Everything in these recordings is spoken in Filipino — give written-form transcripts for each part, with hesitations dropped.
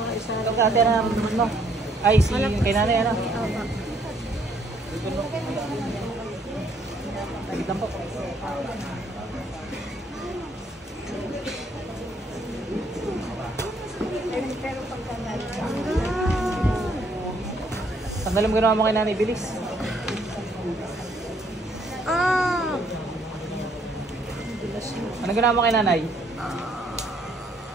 Ito ka ate na no. Ay, si kay nanay ano? Nagitang po. Tanggalin mo ginawa mo kay nanay, bilis. Ano ginawa mo kay nanay?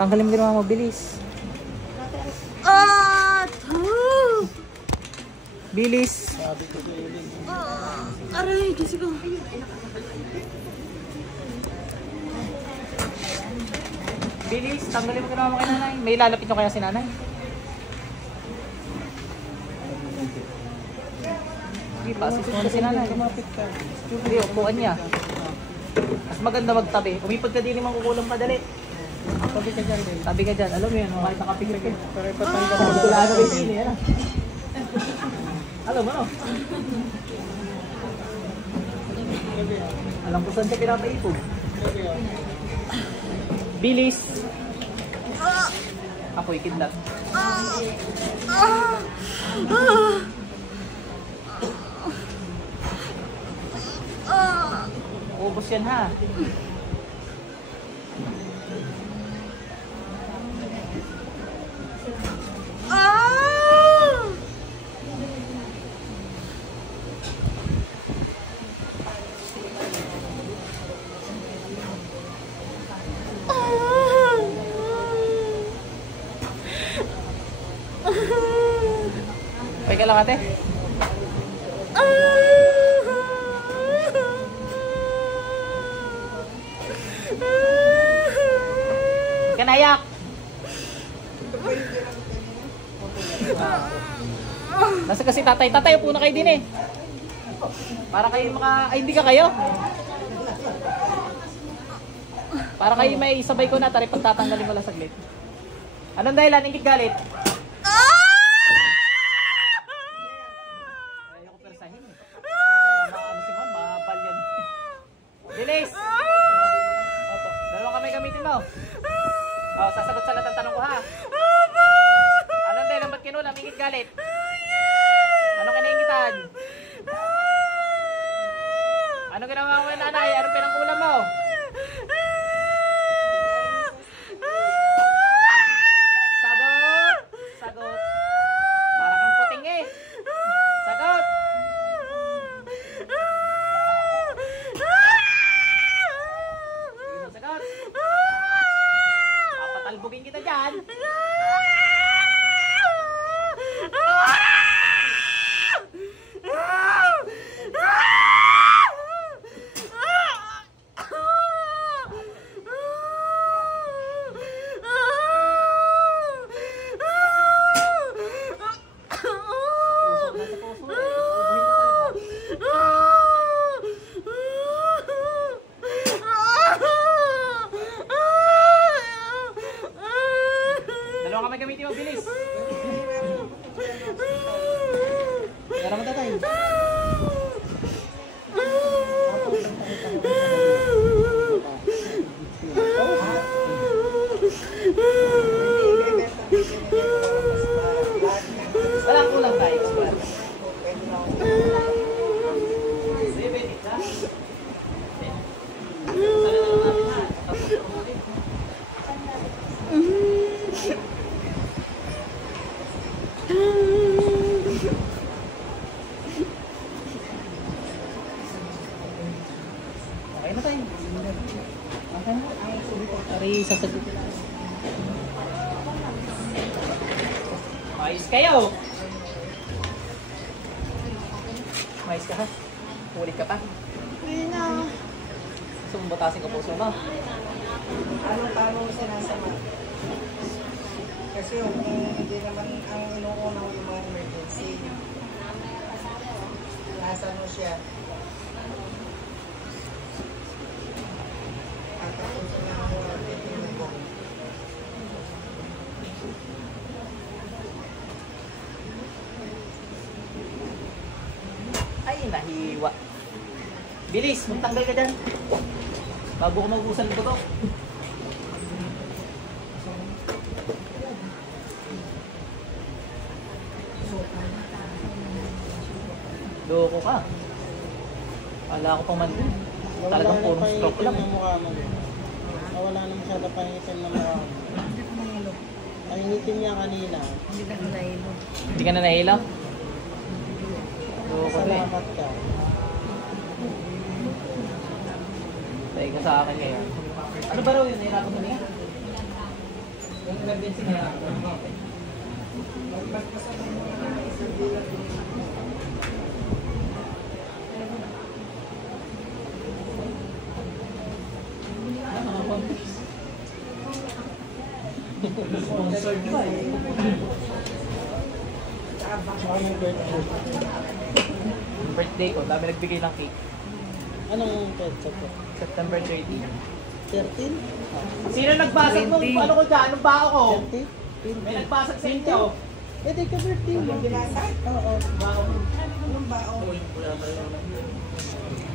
Tanggalin mo ginawa mo, bilis. Bilis. Aray, Diyos ko. Bilis, tanggalin mo ginawa mo kay nanay. May lalapit nyo kaya si nanay? Hindi pa, susunod si nanay. Hindi, upuan niya. Mas maganda magtabi. Umipod ka din naman kukulang padali. Tabi ka dyan din. Tabi ka dyan. Alam mo yan, kahit nakapikir ka. Pero ipatang ka mo. Wala na rin sini, yan. Alam mo, no? Alam ko saan siya pinapaipog. Bilis. Ako'y kidlat. Ubos yan ha. Okay ka lang ate? Kanayak! Nasa kasi tatay. Tatay, upo na kayo din eh. Para kayo ay hindi ka kayo? Para kayo may sabay ko na, tari pagtatanggalin ko lang saglit. Anong dahilan? Ingit galit? Ayoko persahin eh. Ano si ma'am, mahapal yan. Bilis! Dalawang kamay gamitin mo. Oh, sasagot sa lahat ng tanong ko ha. Anong dahilan? Ba't kinulam? Ingit galit? Anong kinaingitan? Anong ginawa mo yung nanay? Anong pinangkulam mo? Sagot! Sagot! Para kang puting eh. Sagot! Sagot! Papatalbugin kita dyan. Dalawang kamay gamitin mo, bilis. Tara mo tatay. Walang kulang tayo. Okay na tayo. Okay na. Tari, sasagot ko lang. Mais kayo! Mais ka ha? Ulit ka pa? Hindi na. Gusto mong batasin ka puso mo? Paano sinasama? Kasi yung hindi naman ang inuunaw yung mga emergency. Nasa ano siya? Ay, nahiwa. Bilis, magtanggal ka dyan. Bago ko mag-usan ko to. Loko ka. Kala ko pa man din. Talagang puro stroke lang. Nawala na masyado pangitim na mukha mo. Pangitim niya kanina. Hindi ka na nahila? Loko na eh. Salamat ka. Tayo ka sa akin kaya. Ano ba raw yun? Nahirapan mo niya? Yung emergency na sponsored ba eh? Baka may birthday. Birthday ko, dami nagbigay ng cake. Anong petsa po? September 30. 13? Sino nagbasag nung ano ko dyan? Anong bao ko? 30? May nagbasag sa inyo. Eh, di ka birthday mo. Oo. Bao. Anong baon?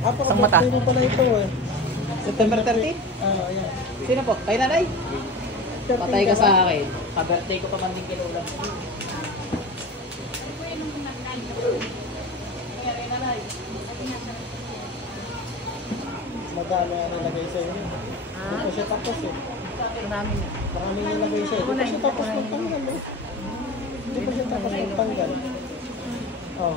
Apo, Isang mata. birthday mo pala ito eh. September 30? Oo, yan. Sino po? Kay nanay? 13 Patay ka ba? sa akin. Ka-birthday ko pa man din kinulang. Madami ang nilagay sa iyo. Hindi pa siya tapos eh. Marami na. Marami nilagay sa iyo. Hindi pa siya tapos magtanggal eh. Hindi pa siya tapos magtanggal. Oo.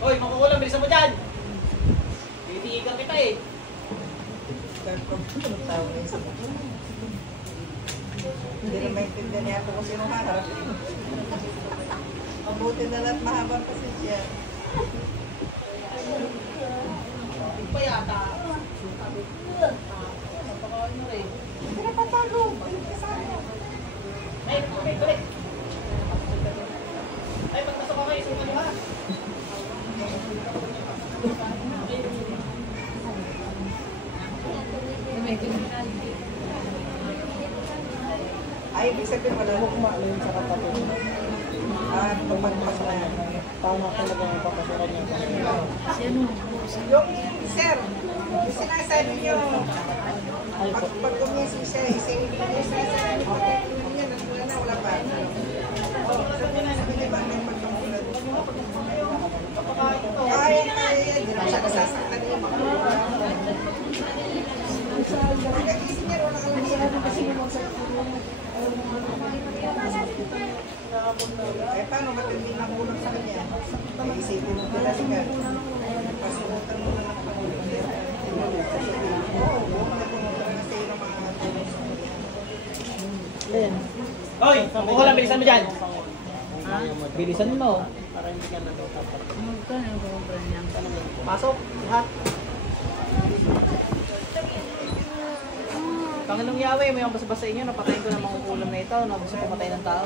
Hoy, makukulang, bilisan mo dyan! Titiigan kita eh. Hindi na maintindihan niya ako kung sino harap. Mabuti na lang mahabang pasensya. Hindi pa yata. Napakawan mo rin. Hindi na patago. Balik ka sa akin. Ay, balik. Ay, pagpasok ako, isip mo ha. Ay, ibig sabihin wala mo. Lukma na yun sa katabi. At pagpagpasok na yan. Tama talaga yung papasukan niya. Yung, sir, yung sinasabi niyo, Ay po. pag gumising siya, isingin niyo yung sinasabi niyo, pagkakunin niya, wala na, wala pa. Sabi niya ba, may pagkakulat. Kaya, hindi na siya nasasaktan niya, makakulat. Pagkagising niya, wala ka lang siya. Eh, paano matindi na kulang sa kanya? Isipin mo pala siya. Pasunutan mo na lang ako. Oo, huwag na pumunta na sa iyo ng mga tulong sa kanya. Len. Hoy, makukulang, bilisan mo dyan! Bilisan mo. Para hindi ka na daw tapat. Pasok, lahat. Panginoong Yahweh, may ang basa-basa inyo, napatayin ko ng makukulam na ito, na gusto pumatay ng tao.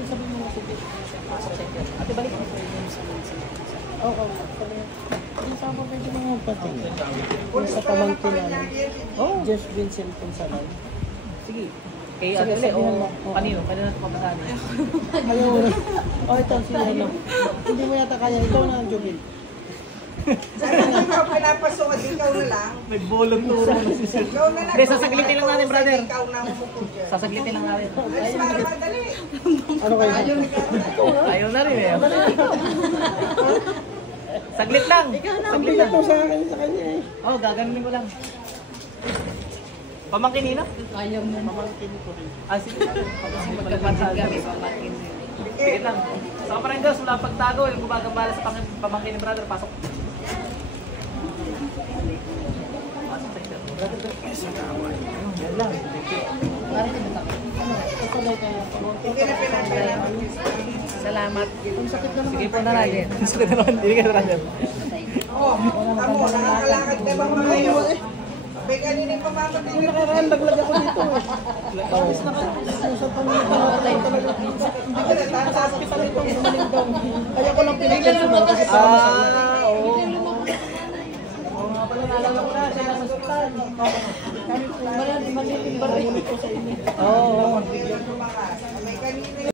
Sabi mo na sige. Pasok sa inyo. Ate, balik mo. Oo. Hindi sa ako pwede mga pati. Yung sa pamangkin na. Oh, Jeff Vincent Ponsalan. Sige. Kay Sige, Adele, sabihan mo. o kanino? Kanino na ito papasahan? Ayaw na. Oh, ito, sino na. Hindi mo yata kaya. Ikaw na ang Jubil. Sabi niyo ikaw pinapasukan, ikaw na lang. Nagbolong turo na si Sir. Ikaw na lang. Hindi, sasaglitin lang natin, brother. Ikaw na umupog dyan. Sasaglitin lang natin. Alis para madali. Ano kayo? Ayaw na rin eh. Saglit lang. Ang Saglit bigat lang. mo sa akin sa kanya eh. Oh, gaganunin ko lang. Pamangkin nila? Pamangkin ko rin. Ah, sige. Magkapatid kami, pamangkin. Sige lang. Sa kaparang Diyos, wala pagtago. Yung gumagambala sa pamangkin ni brother, pasok. Pasok sa inyo. Yan lang. Kasabay kayo. Hindi na pinapalaman. Salamat. Sige po na lang. Sige na naman. Hindi ka brother. Oh, amo, nakakalakad ka bang mga iyo? Sabi kanina yung pamamatay na Nakaraan, naglag ako dito eh. Tapos sa pangalaman talaga. Hindi ko sa hospital ito. Kaya ko lang pinagkasunod kasi sama sa iyo. Oo. Oo nga pala, naalala ko na. Siya nasa hospital. Malitin ba rin? Oo.